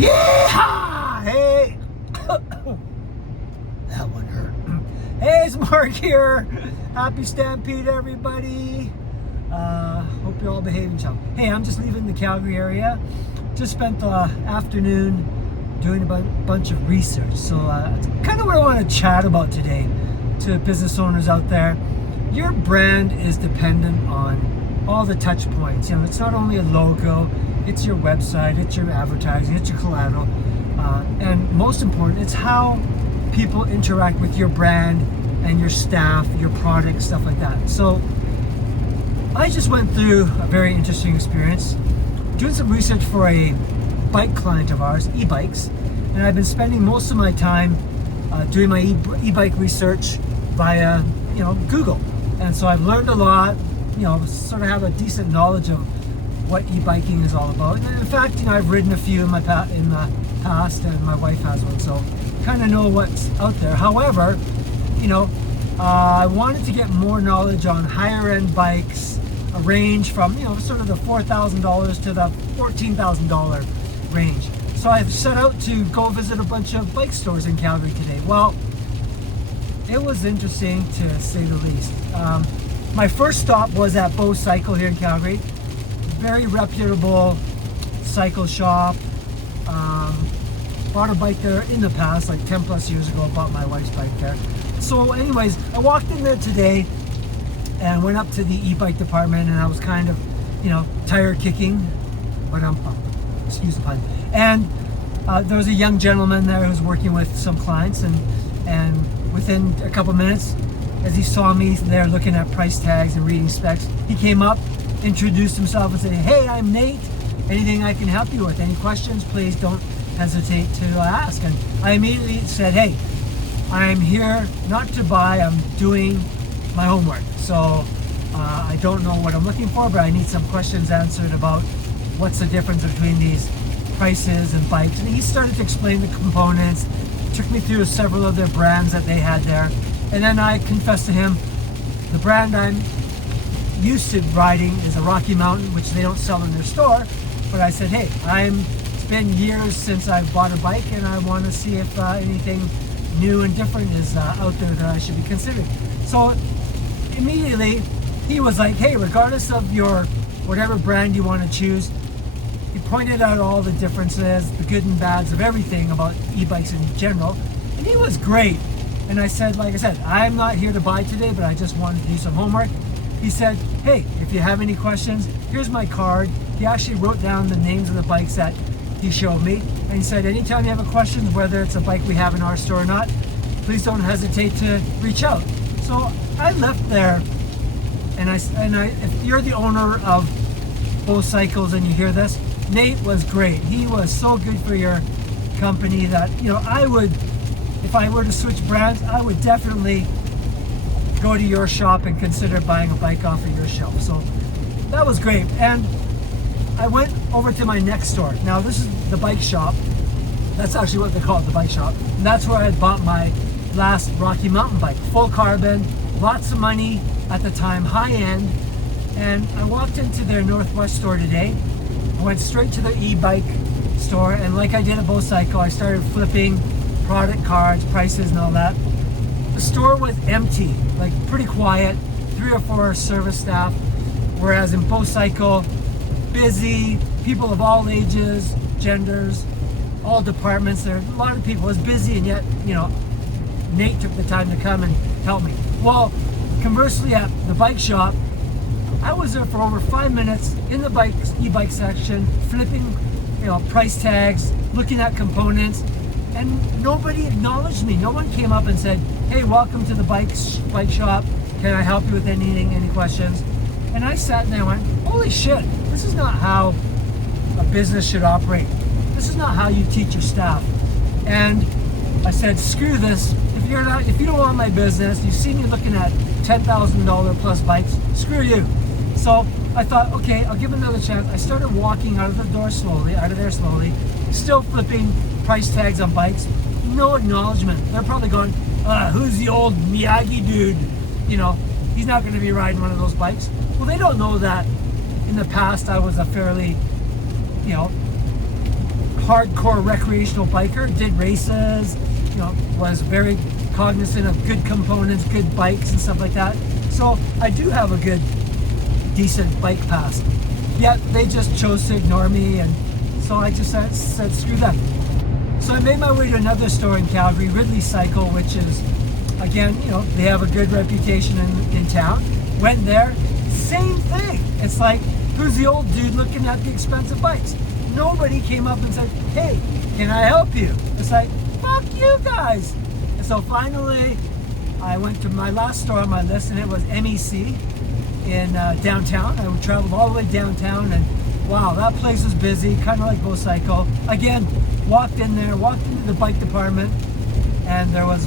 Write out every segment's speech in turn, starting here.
Yeehaw! Hey! That one hurt. Hey, it's Mark here. Happy Stampede, everybody. Hope you're all behaving yourself. Hey, I'm just leaving the Calgary area. Just spent the afternoon doing a bunch of research. So it's kind of what I want to chat about today to business owners out there. Your brand is dependent on all the touch points. You know, it's not only a logo, it's your website, it's your advertising, it's your collateral, and most important, it's how people interact with your brand and your staff, your product, stuff like that. So I just went through a very interesting experience doing some research for a bike client of ours, e-bikes, and I've been spending most of my time doing my e-bike research via, Google. And so I've learned a lot, sort of have a decent knowledge of what e-biking is all about. And in fact, I've ridden a few in the past, and my wife has one, so kind of know what's out there. However, I wanted to get more knowledge on higher end bikes, a range from, sort of the $4,000 to the $14,000 range. So I've set out to go visit a bunch of bike stores in Calgary today. Well, it was interesting to say the least. My first stop was at Bow Cycle here in Calgary. Very reputable cycle shop. Bought a bike there in the past, like 10 plus years ago. Bought my wife's bike there. So anyways, I walked in there today and went up to the e-bike department, and I was kind of, tire kicking, but excuse the pun. And there was a young gentleman there who was working with some clients, and within a couple minutes, as he saw me there looking at price tags and reading specs, he came up, introduced himself, and said, "Hey, I'm Nate. Anything I can help you with? Any questions? Please don't hesitate to ask." And I immediately said, "Hey, I'm here not to buy. I'm doing my homework. So I don't know what I'm looking for, but I need some questions answered about what's the difference between these prices and bikes." And he started to explain the components, took me through several of their brands that they had there. And then I confessed to him, the brand I'm used to riding is a Rocky Mountain, which they don't sell in their store. But I said, hey, it's been years since I've bought a bike, and I want to see if anything new and different is out there that I should be considering. So immediately he was like, hey, regardless of your whatever brand you want to choose, he pointed out all the differences, the good and bads of everything about e-bikes in general, and he was great. And I said, like I said, I'm not here to buy today, but I just wanted to do some homework. He said, hey, if you have any questions, here's my card. He actually wrote down the names of the bikes that he showed me, and he said, anytime you have a question, whether it's a bike we have in our store or not, please don't hesitate to reach out. So I left there, and I if you're the owner of Bow Cycles and you hear this, Nate was great. He was so good for your company that, I would, if I were to switch brands, I would definitely go to your shop and consider buying a bike off of your shelf. So that was great. And I went over to my next store. Now this is the bike shop. That's actually what they call it, the bike shop. And that's where I had bought my last Rocky Mountain bike. Full carbon, lots of money at the time, high end. And I walked into their Northwest store today. I went straight to the e-bike store, and like I did at Bow Cycle, I started flipping product cards, prices and all that. The store was empty, like pretty quiet, 3 or 4 service staff, whereas in Bow Cycle, busy, people of all ages, genders, all departments. There a lot of people. It was busy, and yet, Nate took the time to come and help me. Well, conversely, at the bike shop, I was there for over 5 minutes in the e-bike section, flipping, price tags, looking at components, and nobody acknowledged me. No one came up and said, hey, welcome to the bike shop. Can I help you with anything, any questions? And I sat there and went, holy shit, this is not how a business should operate. This is not how you teach your staff. And I said, screw this. If you don't want my business, you see me looking at $10,000 plus bikes, screw you. So I thought, okay, I'll give it another chance. I started walking out of there slowly, still flipping price tags on bikes. No acknowledgement. They're probably going, who's the old Miyagi dude? He's not going to be riding one of those bikes. Well, they don't know that in the past I was a fairly, hardcore recreational biker, did races, you know, was very cognizant of good components, good bikes and stuff like that. So I do have a good, decent bike past. Yet they just chose to ignore me, and so I just said screw them. So I made my way to another store in Calgary, Ridley Cycle, which is, again, you know, they have a good reputation in town. Went there, same thing. It's like, who's the old dude looking at the expensive bikes? Nobody came up and said, hey, can I help you? It's like, fuck you guys. And so finally, I went to my last store on my list, and it was MEC in downtown. I traveled all the way downtown, and wow, that place was busy, kind of like Cycle. Again, walked into the bike department, and there was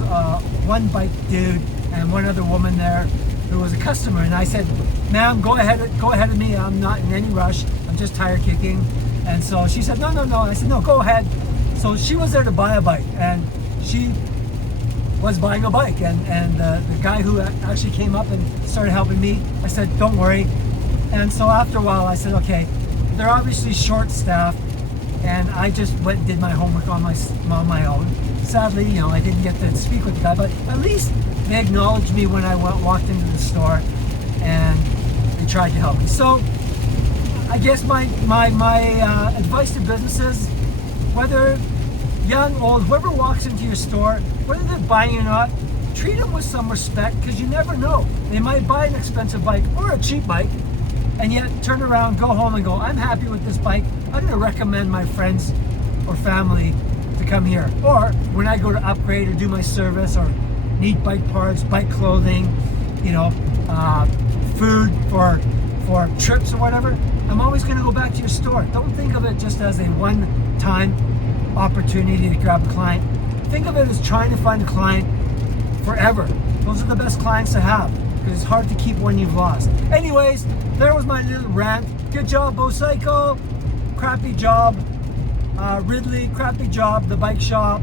one bike dude and one other woman there who was a customer, and I said, ma'am, go ahead of me. I'm not in any rush. I'm just tire kicking. And so she said, no. I said, no, go ahead. So she was there to buy a bike, and she was buying a bike, and the guy who actually came up and started helping me, I said, don't worry. And so after a while, I said, okay, they're obviously short-staffed, and I just went and did my homework on my own. Sadly, you know, I didn't get to speak with the guy, but at least they acknowledged me when I walked into the store, and they tried to help me. So I guess my advice to businesses, whether young, old, whoever walks into your store, whether they're buying or not, treat them with some respect, because you never know. They might buy an expensive bike or a cheap bike, and yet turn around, go home and go, I'm happy with this bike. I'm going to recommend my friends or family to come here. Or when I go to upgrade or do my service or need bike parts, bike clothing, you know, food for trips or whatever, I'm always going to go back to your store. Don't think of it just as a one-time opportunity to grab a client. Think of it as trying to find a client forever. Those are the best clients to have, because it's hard to keep one you've lost. Anyways, there was my little rant. Good job, Cycle. Crappy job. Ridley, crappy job. The bike shop.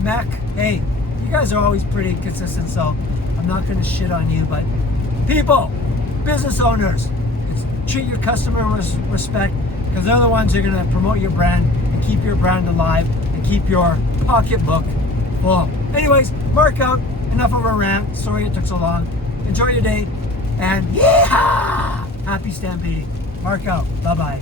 Mac, hey, you guys are always pretty consistent, so I'm not going to shit on you, but people, business owners, treat your customer with respect, because they're the ones who are going to promote your brand and keep your brand alive and keep your pocketbook full. Anyways, mark out. Enough of a rant. Sorry it took so long. Enjoy your day, and yeehaw! Happy stampeding. Mark out. Bye-bye.